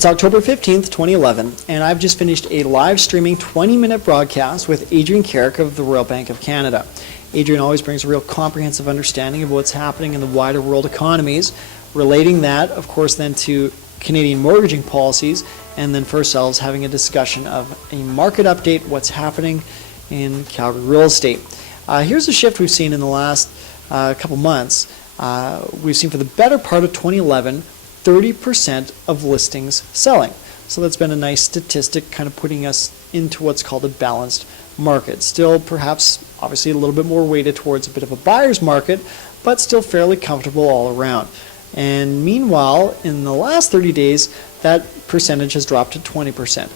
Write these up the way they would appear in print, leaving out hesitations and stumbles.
It's October 15th, 2011, and I've just finished a live streaming 20-minute broadcast with Adrian Carrick of the Royal Bank of Canada. Adrian always brings a real comprehensive understanding of what's happening in the wider world economies, relating that, of course, then to Canadian mortgaging policies, and then for ourselves having a discussion of a market update, what's happening in Calgary real estate. Here's a shift we've seen in the last couple months. We've seen for the better part of 2011, 30% of listings selling. So that's been a nice statistic, kind of putting us into what's called a balanced market. Still perhaps obviously a little bit more weighted towards a bit of a buyer's market, but still fairly comfortable all around. And meanwhile, in the last 30 days, that percentage has dropped to 20%.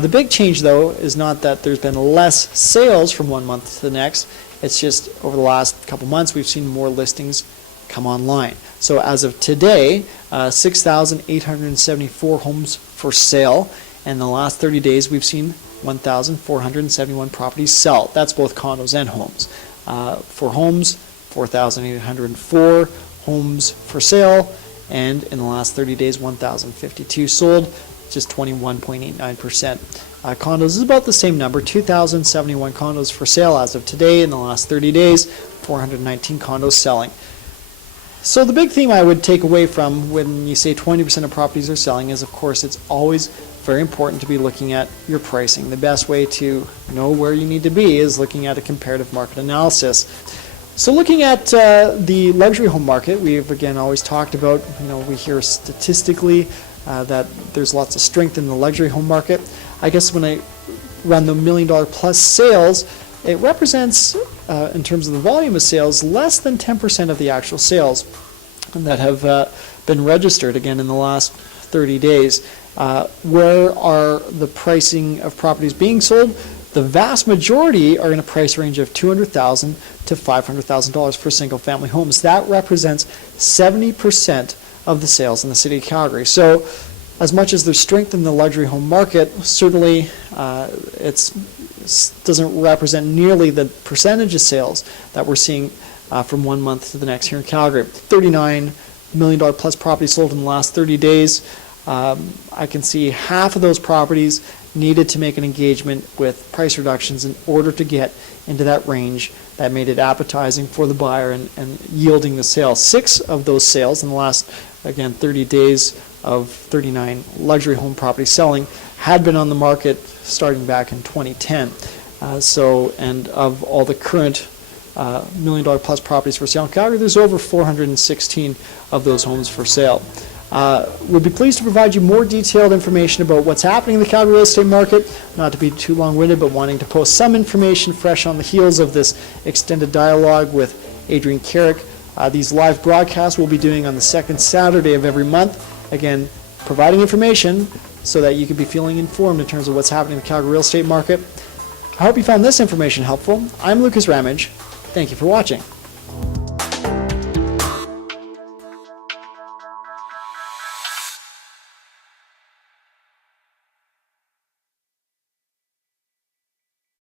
The big change, though, is not that there's been less sales from one month to the next. It's just over the last couple months, we've seen more listings come online. So as of today, 6,874 homes for sale. And in the last 30 days, we've seen 1,471 properties sell. That's both condos and homes. For homes, 4,804 homes for sale. And in the last 30 days, 1,052 sold, just 21.89%. Condos is about the same number, 2,071 condos for sale as of today. In the last 30 days, 419 condos selling. So the big theme I would take away from when you say 20% of properties are selling is, of course, it's always very important to be looking at your pricing. The best way to know where you need to be is looking at a comparative market analysis. So looking at the luxury home market, we've again always talked about, we hear statistically that there's lots of strength in the luxury home market. I guess when I run the $1 million plus sales, it represents, in terms of the volume of sales, less than 10% of the actual sales that have been registered, again, in the last 30 days. Where are the pricing of properties being sold? The vast majority are in a price range of $200,000 to $500,000 for single-family homes. That represents 70% of the sales in the city of Calgary. So as much as there's strength in the luxury home market, certainly it doesn't represent nearly the percentage of sales that we're seeing from one month to the next here in Calgary. $39 million plus properties sold in the last 30 days. I can see half of those properties needed to make an engagement with price reductions in order to get into that range that made it appetizing for the buyer and yielding the sale. 6 of those sales in the last, again, 30 days of 39 luxury home properties selling had been on the market starting back in 2010. And of all the current $1 million plus properties for sale in Calgary, there's over 416 of those homes for sale. We'll be pleased to provide you more detailed information about what's happening in the Calgary real estate market, not to be too long-winded, but wanting to post some information fresh on the heels of this extended dialogue with Adrian Carrick. These live broadcasts we'll be doing on the second Saturday of every month. Again, providing information so that you can be feeling informed in terms of what's happening in the Calgary real estate market. I hope you found this information helpful. I'm Lucas Ramage. Thank you for watching.